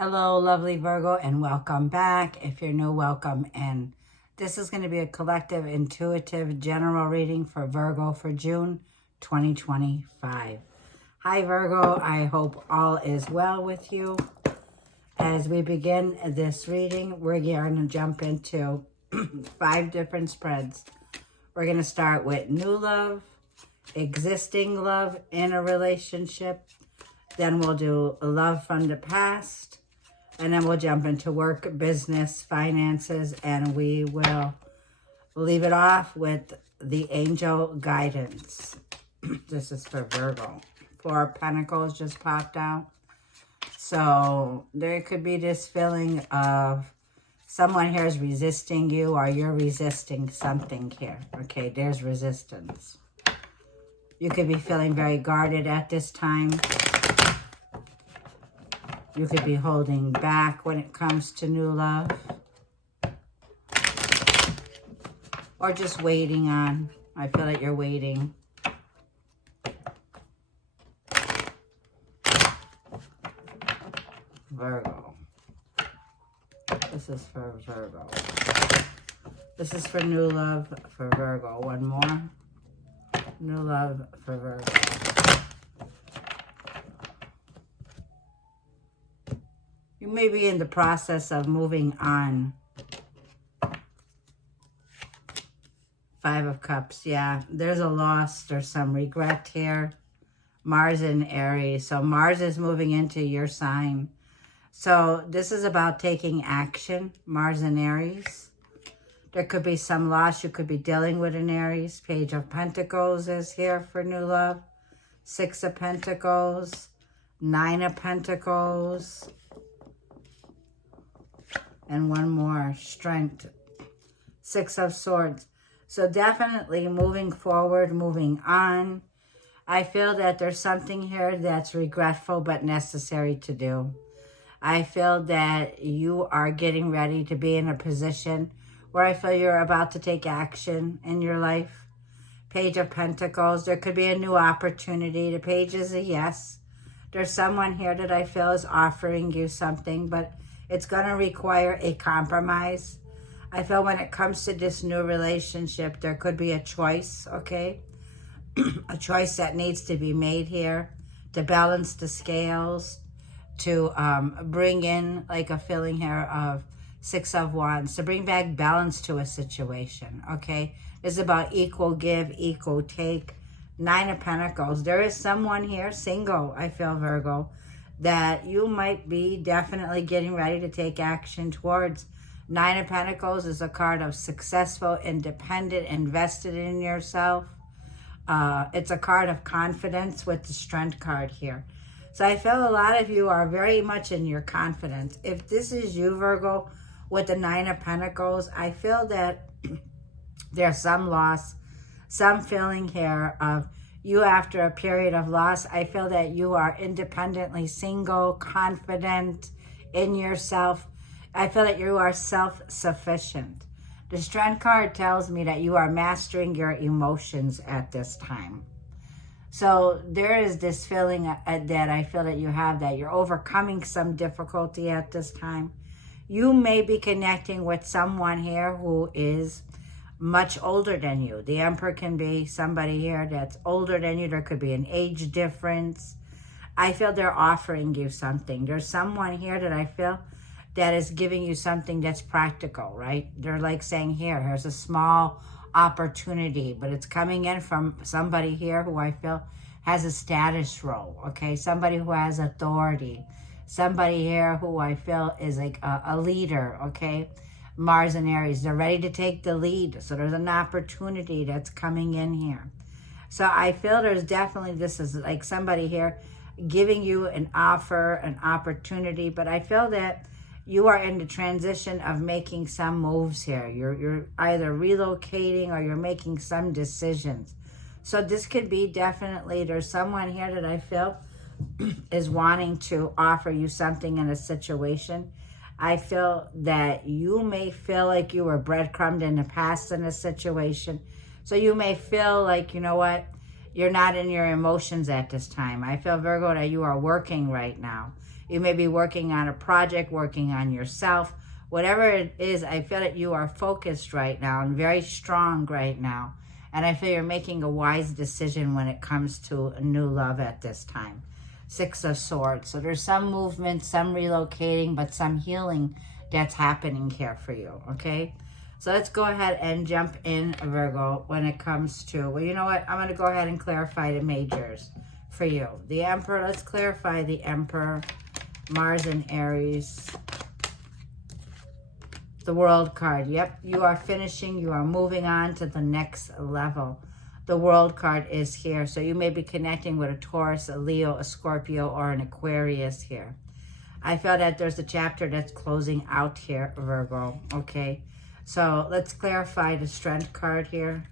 Hello, lovely Virgo, and welcome back. If you're new, welcome. And this is going to be a collective, intuitive, general reading for Virgo for June 2025. Hi, Virgo. I hope all is well with you. As we begin this reading, we're going to jump into 5 different spreads. We're going to start with new love, existing love in a relationship. Then we'll do love from the past. And then we'll jump into work, business, finances, and we will leave it off with the angel guidance. This is for Virgo. 4 of Pentacles just popped out. So there could be this feeling of someone here is resisting you or you're resisting something here. Okay, there's resistance. You could be feeling very guarded at this time. You could be holding back when it comes to new love. Or just waiting on. I feel like you're waiting. Virgo. This is for Virgo. This is for new love for Virgo. One more. New love for Virgo. You may be in the process of moving on. 5 of Cups, yeah. There's a loss, there's some regret here. Mars in Aries. So Mars is moving into your sign. So this is about taking action. Mars in Aries. There could be some loss you could be dealing with in Aries. Page of Pentacles is here for new love. 6 of Pentacles. 9 of Pentacles. And one more, Strength. 6 of Swords. So definitely moving forward, moving on. I feel that there's something here that's regretful but necessary to do. I feel that you are getting ready to be in a position where I feel you're about to take action in your life. Page of Pentacles. There could be a new opportunity. The page is a yes. There's someone here that I feel is offering you something, but it's going to require a compromise. I feel when it comes to this new relationship, there could be a choice, okay? A choice that needs to be made here to balance the scales, to bring in like a feeling here of 6 of Wands, to bring back balance to a situation, okay? It's about equal give, equal take. 9 of Pentacles. There is someone here, single, I feel, Virgo, that you might be definitely getting ready to take action towards. 9 of Pentacles is a card of successful, independent, invested in yourself. It's a card of confidence with the Strength card here. So I feel a lot of you are very much in your confidence. If this is you, Virgo, with the 9 of Pentacles, I feel that there's some loss, some feeling here of you after a period of loss. I feel that you are independently single, confident in yourself. I feel that you are self-sufficient. The Strength card tells me that you are mastering your emotions at this time. So there is this feeling that I feel that you have, that you're overcoming some difficulty at this time. You may be connecting with someone here who is much older than you. The Emperor can be somebody here that's older than you. There could be an age difference. I feel they're offering you something. There's someone here that I feel that is giving you something that's practical, right? They're like saying, here's a small opportunity, but it's coming in from somebody here who I feel has a status role, okay? Somebody who has authority. Somebody here who I feel is like a leader, okay? Mars and Aries, they're ready to take the lead. So there's an opportunity that's coming in here. So I feel there's definitely, this is like somebody here giving you an offer, an opportunity, but I feel that you are in the transition of making some moves here. You're either relocating or you're making some decisions. So this could be definitely, there's someone here that I feel is wanting to offer you something in a situation. I feel that you may feel like you were breadcrumbed in the past in a situation. So you may feel like, you know what, you're not in your emotions at this time. I feel, Virgo, that you are working right now. You may be working on a project, working on yourself. Whatever it is, I feel that you are focused right now and very strong right now. And I feel you're making a wise decision when it comes to a new love at this time. Six of Swords. So there's some movement, some relocating, but some healing that's happening here for you, okay? So let's go ahead and jump in, Virgo, when it comes to, well, you know what? I'm going to go ahead and clarify the majors for you. The Emperor, let's clarify the Emperor, Mars and Aries. The World card, yep, you are finishing, you are moving on to the next level. The World card is here, so you may be connecting with a Taurus, a Leo, a Scorpio, or an Aquarius here. I feel that there's a chapter that's closing out here, Virgo, okay? So let's clarify the Strength card here.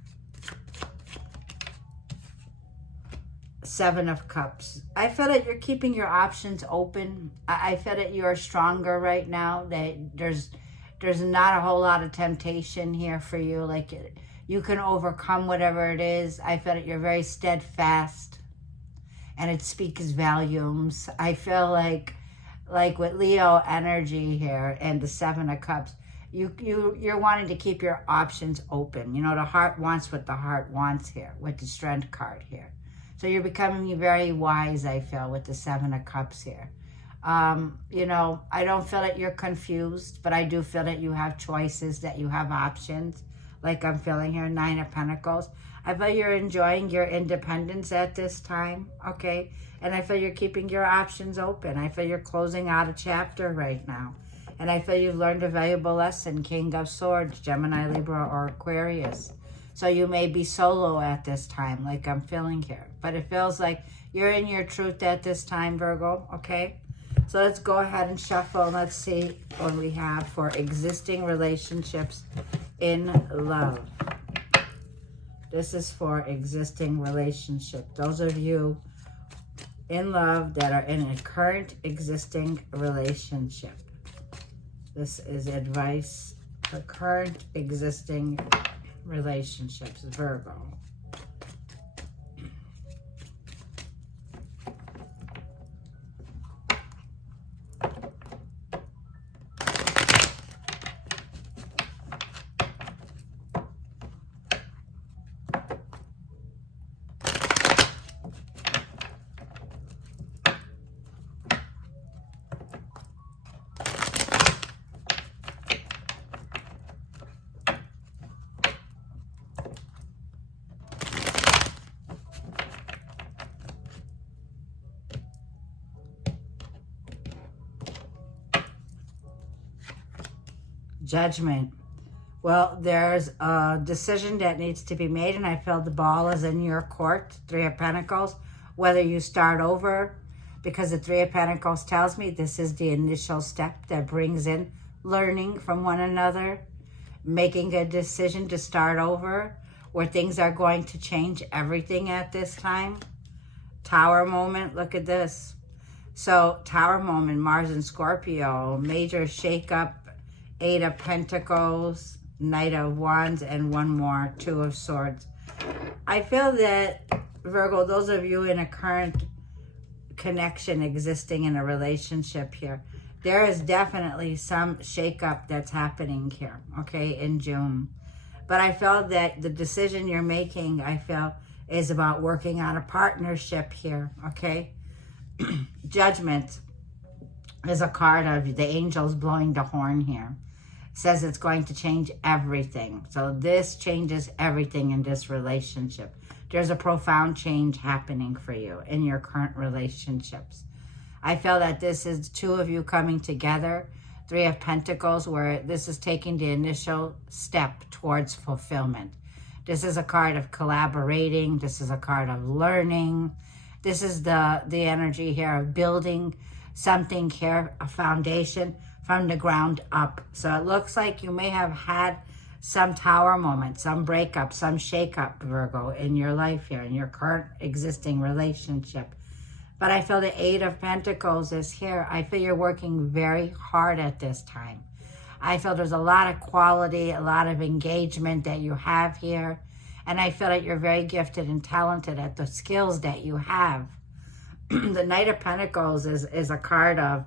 Seven of Cups. I feel that you're keeping your options open. I feel that you're stronger right now, that there's not a whole lot of temptation here for you. Like, you can overcome whatever it is. I feel that you're very steadfast, and it speaks volumes. I feel like with Leo energy here and the Seven of Cups, you're wanting to keep your options open. You know, the heart wants what the heart wants here with the Strength card here. So you're becoming very wise, I feel, with the Seven of Cups here. You know, I don't feel that you're confused, but I do feel that you have choices, that you have options, like I'm feeling here, Nine of Pentacles. I feel you're enjoying your independence at this time, okay? And I feel you're keeping your options open. I feel you're closing out a chapter right now. And I feel you've learned a valuable lesson, King of Swords, Gemini, Libra, or Aquarius. So you may be solo at this time, like I'm feeling here. But it feels like you're in your truth at this time, Virgo, okay? So let's go ahead and shuffle and let's see what we have for existing relationships in love. This is for existing relationship. Those of you in love that are in a current existing relationship. This is advice for current existing relationships, Virgo. Judgment. Well, there's a decision that needs to be made, and I feel the ball is in your court. Three of Pentacles. Whether you start over, because the Three of Pentacles tells me this is the initial step that brings in learning from one another, making a decision to start over, where things are going to change everything at this time. Tower moment. Look at this. So, Tower moment, Mars and Scorpio, major shakeup. Eight of Pentacles, Knight of Wands, and one more, Two of Swords. I feel that, Virgo, those of you in a current connection existing in a relationship here, there is definitely some shakeup that's happening here, okay, in June. But I feel that the decision you're making, I feel, is about working on a partnership here, okay? Judgment is a card of the angels blowing the horn here. Says it's going to change everything. So this changes everything in this relationship. There's a profound change happening for you in your current relationships. I feel that this is two of you coming together. Three of Pentacles, where this is taking the initial step towards fulfillment. This is a card of collaborating. This is a card of learning. This is the energy here of building something here, a foundation from the ground up. So it looks like you may have had some tower moment, some breakup, some shakeup, Virgo, in your life here, in your current existing relationship. But I feel the Eight of Pentacles is here. I feel you're working very hard at this time. I feel there's a lot of quality, a lot of engagement that you have here. And I feel that you're very gifted and talented at the skills that you have. the Knight of Pentacles is a card of,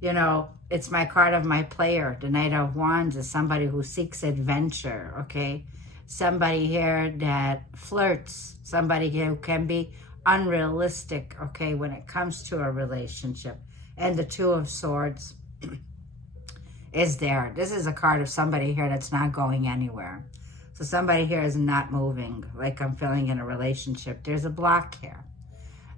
you know, it's my card of my player. The Knight of Wands is somebody who seeks adventure, okay? Somebody here that flirts, somebody who can be unrealistic, okay, when it comes to a relationship. And the Two of Swords is there. This is a card of somebody here that's not going anywhere. So somebody here is not moving, like I'm feeling in a relationship. There's a block here.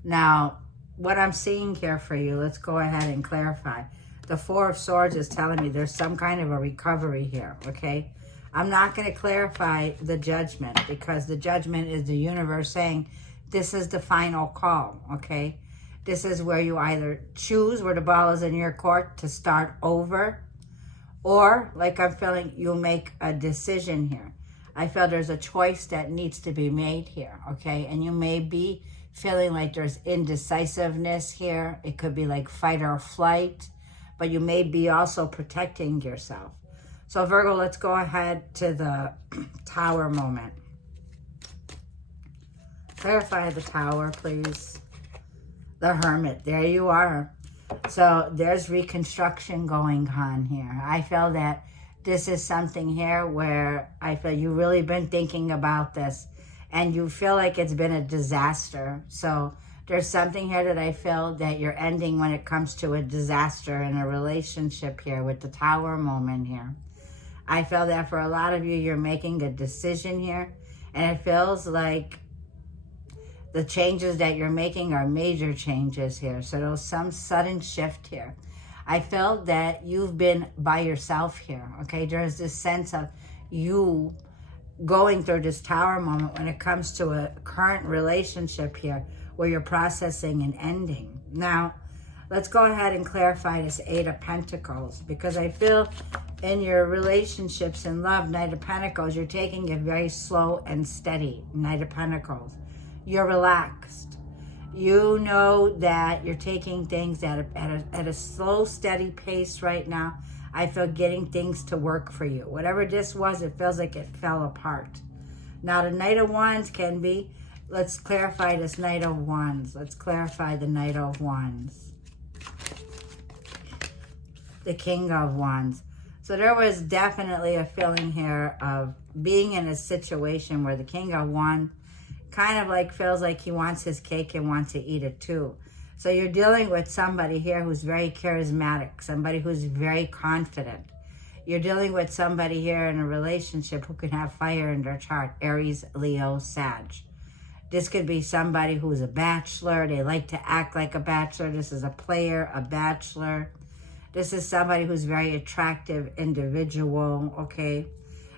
Now, what I'm seeing here for you, let's go ahead and clarify. The Four of Swords is telling me there's some kind of a recovery here, okay? I'm not going to clarify the Judgment, because the Judgment is the universe saying this is the final call, okay? This is where you either choose, where the ball is in your court, to start over, or, like I'm feeling, you'll make a decision here. I feel there's a choice that needs to be made here, okay? And you may be feeling like there's indecisiveness here. It could be like fight or flight, but you may be also protecting yourself. So Virgo, let's go ahead to the Tower moment. Clarify the Tower, please. The Hermit, there you are. So there's reconstruction going on here. I feel that this is something here where I feel you've really been thinking about this and you feel like it's been a disaster. So there's something here that I feel that you're ending when it comes to a disaster in a relationship here with the Tower moment here. I feel that for a lot of you, you're making a decision here, and it feels like the changes that you're making are major changes here. So there's some sudden shift here. I felt that you've been by yourself here, okay? There's this sense of you going through this Tower moment when it comes to a current relationship here where you're processing and ending. Now, let's go ahead and clarify this Eight of Pentacles, because I feel in your relationships and love, Knight of Pentacles, you're taking it very slow and steady, Knight of Pentacles. You're relaxed. You know that you're taking things at a slow, steady pace right now. I feel getting things to work for you. Whatever this was, it feels like it fell apart. Now, the Knight of Wands can be, let's clarify this Knight of Wands. Let's clarify the Knight of Wands. The King of Wands. So there was definitely a feeling here of being in a situation where the King of Wands kind of like feels like he wants his cake and wants to eat it too. So you're dealing with somebody here who's very charismatic, somebody who's very confident. You're dealing with somebody here in a relationship who can have fire in their chart, Aries, Leo, Sag. This could be somebody who's a bachelor. They like to act like a bachelor. This is a player, a bachelor. This is somebody who's very attractive individual, okay?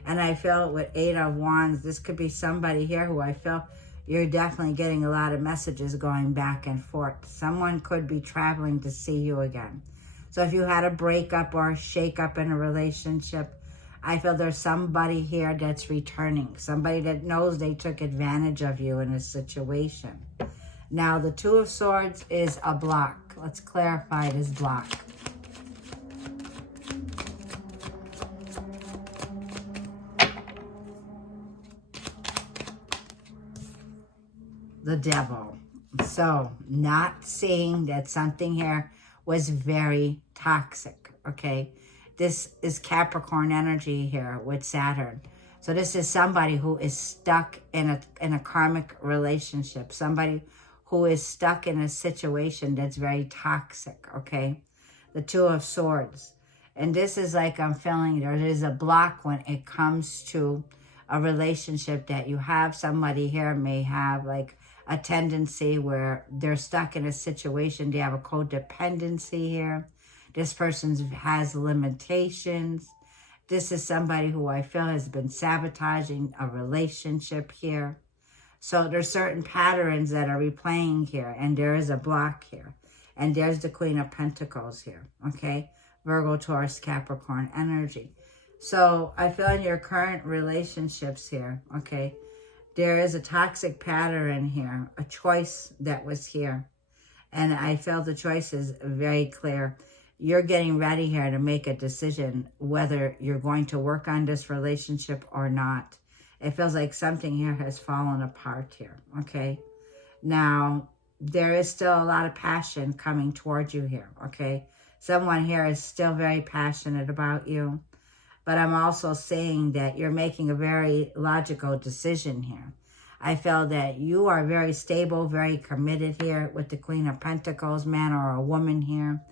And I feel with Eight of Wands, this could be somebody here who I feel you're definitely getting a lot of messages going back and forth. Someone could be traveling to see you again. So if you had a breakup or a shakeup in a relationship, I feel there's somebody here that's returning. Somebody that knows they took advantage of you in a situation. Now, the Two of Swords is a block. Let's clarify this block. The Devil. So not seeing that something here was very toxic, okay? This is Capricorn energy here with Saturn. So this is somebody who is stuck in a karmic relationship, somebody who is stuck in a situation that's very toxic, okay? The Two of Swords. And this is like I'm feeling there is a block when it comes to a relationship that you have. Somebody here may have like a tendency where they're stuck in a situation. They have a codependency here. This person has limitations. This is somebody who I feel has been sabotaging a relationship here. So there's certain patterns that are replaying here, and there is a block here. And there's the Queen of Pentacles here, okay? Virgo, Taurus, Capricorn energy. So I feel in your current relationships here, okay, there is a toxic pattern here, a choice that was here. And I felt the choice is very clear. You're getting ready here to make a decision whether you're going to work on this relationship or not. It feels like something here has fallen apart here, okay? Now, there is still a lot of passion coming towards you here, okay? Someone here is still very passionate about you. But I'm also saying that you're making a very logical decision here. I feel that you are very stable, very committed here with the Queen of Pentacles, man or a woman here.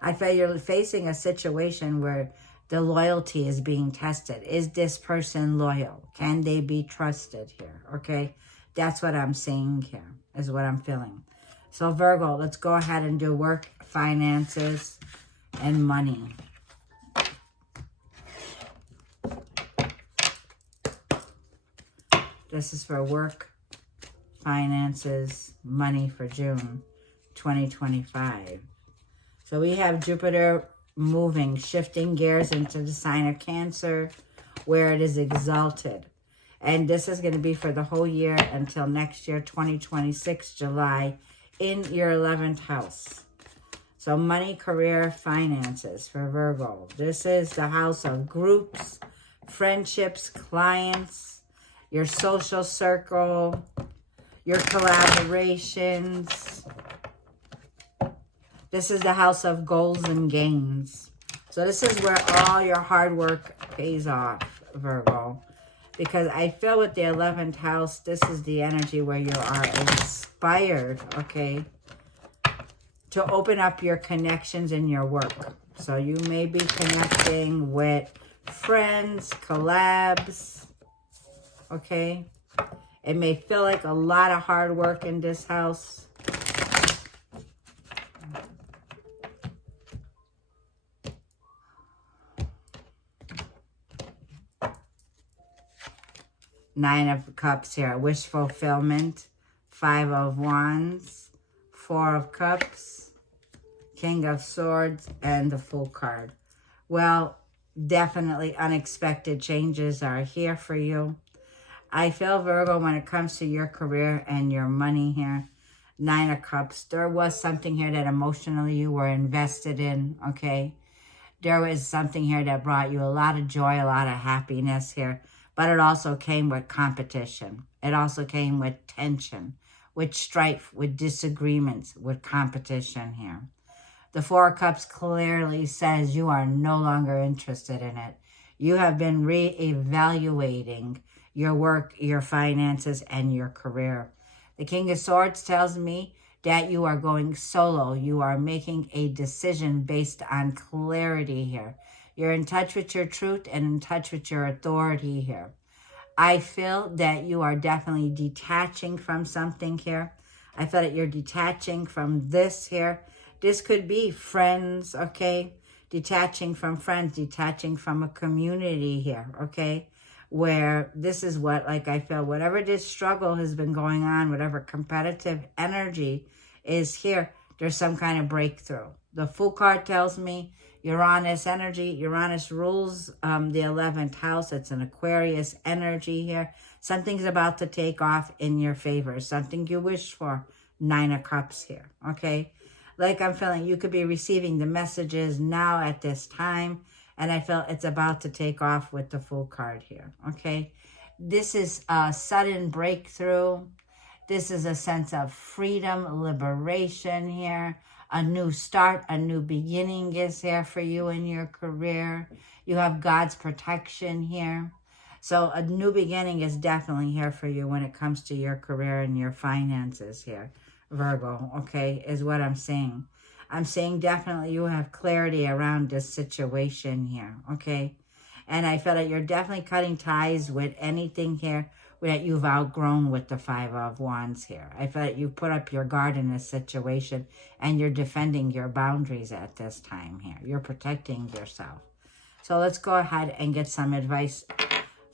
I feel you're facing a situation where the loyalty is being tested. Is this person loyal? Can they be trusted here? Okay, that's what I'm seeing here, is what I'm feeling. So Virgo, let's go ahead and do work, finances, and money. This is for work, finances, money for June 2025. So we have Jupiter moving, shifting gears into the sign of Cancer, where it is exalted. And this is going to be for the whole year until next year, 2026, July, in your 11th house. So money, career, finances for Virgo. This is the house of groups, friendships, clients, your social circle, your collaborations. This is the house of goals and gains. So this is where all your hard work pays off, Virgo. Because I feel with the 11th house, this is the energy where you are inspired, okay, to open up your connections in your work. So you may be connecting with friends, collabs, okay? It may feel like a lot of hard work in this house. Nine of Cups here, wish fulfillment. 5 of Wands, 4 of Cups, King of Swords, and the Fool card. Well, definitely unexpected changes are here for you. I feel, Virgo, when it comes to your career and your money here, 9 of Cups, there was something here that emotionally you were invested in, okay? There was something here that brought you a lot of joy, a lot of happiness here, but it also came with competition. It also came with tension, with strife, with disagreements, with competition here. The 4 of Cups clearly says you are no longer interested in it. You have been reevaluating your work, your finances, and your career. The King of Swords tells me that you are going solo. You are making a decision based on clarity here. You're in touch with your truth and in touch with your authority here. I feel that you are definitely detaching from something here. I feel that you're detaching from this here. This could be friends, okay? Detaching from friends, detaching from a community here, okay? Where this is what, like I feel, whatever this struggle has been going on, whatever competitive energy is here, there's some kind of breakthrough. The Fool card tells me Uranus energy. Uranus rules the 11th house. It's an Aquarius energy here. Something's about to take off in your favor. Something you wish for. 9 of Cups here, okay? Like I'm feeling you could be receiving the messages now at this time. And I feel it's about to take off with the Fool card here, okay? This is a sudden breakthrough. This is a sense of freedom, liberation here. A new start, a new beginning is here for you in your career. You have God's protection here. So a new beginning is definitely here for you when it comes to your career and your finances here, Virgo, okay, is what I'm saying. I'm saying definitely you have clarity around this situation here, okay? And I feel that you're definitely cutting ties with anything here that you've outgrown with the 5 of Wands here. I feel that you put up your guard in this situation and you're defending your boundaries at this time here. You're protecting yourself. So let's go ahead and get some advice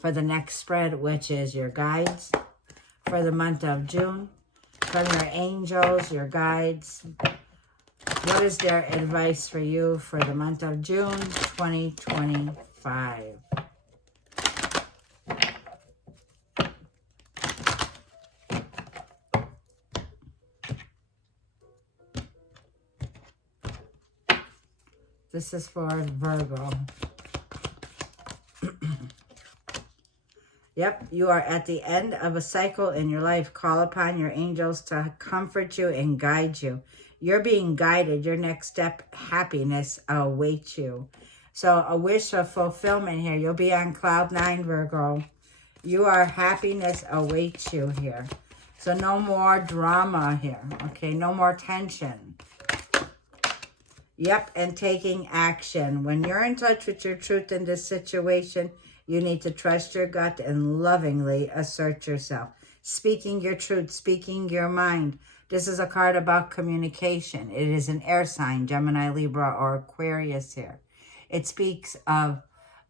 for the next spread, which is your guides for the month of June. From your angels, your guides. What is their advice for you for the month of June 2025? This is for Virgo. Yep, you are at the end of a cycle in your life. Call upon your angels to comfort you and guide you. You're being guided. Your next step, happiness, awaits you. So a wish of fulfillment here. You'll be on cloud 9, Virgo. You are, happiness awaits you here. So no more drama here, okay? No more tension. Yep, and taking action. When you're in touch with your truth in this situation, you need to trust your gut and lovingly assert yourself. Speaking your truth, speaking your mind. This is a card about communication. It is an air sign, Gemini, Libra, or Aquarius here. It speaks of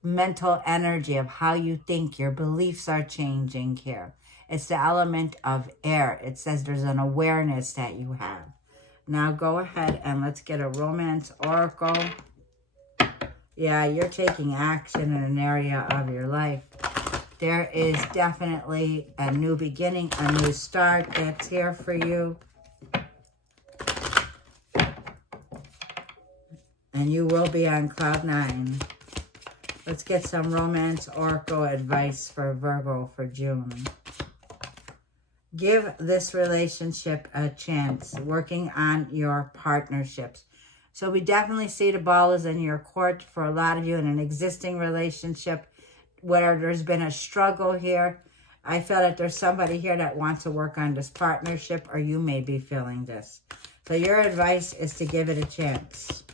mental energy, of how you think. Your beliefs are changing here. It's the element of air. It says there's an awareness that you have. Now go ahead and let's get a romance oracle. Yeah, you're taking action in an area of your life. There is definitely a new beginning, a new start that's here for you. And you will be on cloud 9. Let's get some romance oracle advice for Virgo for June. Give this relationship a chance, working on your partnerships. So we definitely see the ball is in your court for a lot of you in an existing relationship where there's been a struggle here. I feel that there's somebody here that wants to work on this partnership, or you may be feeling this. So your advice is to give it a chance.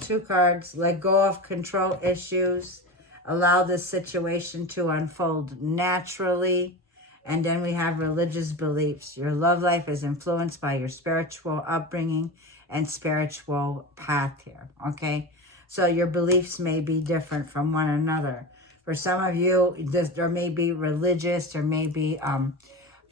2 cards. Let go of control issues. Allow this situation to unfold naturally. And then we have religious beliefs. Your love life is influenced by your spiritual upbringing and spiritual path here, okay? So your beliefs may be different from one another. For some of you, there may be religious, there may be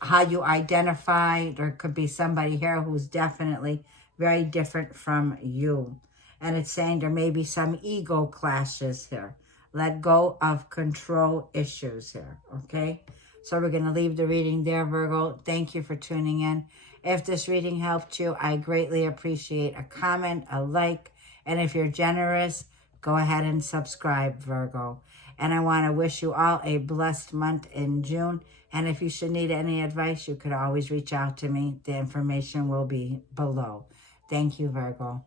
how you identify. There could be somebody here who's definitely very different from you. And it's saying there may be some ego clashes here. Let go of control issues here, okay? So we're going to leave the reading there, Virgo. Thank you for tuning in. If this reading helped you, I greatly appreciate a comment, a like, and if you're generous, go ahead and subscribe, Virgo. And I want to wish you all a blessed month in June. And if you should need any advice, you could always reach out to me. The information will be below. Thank you, Virgo.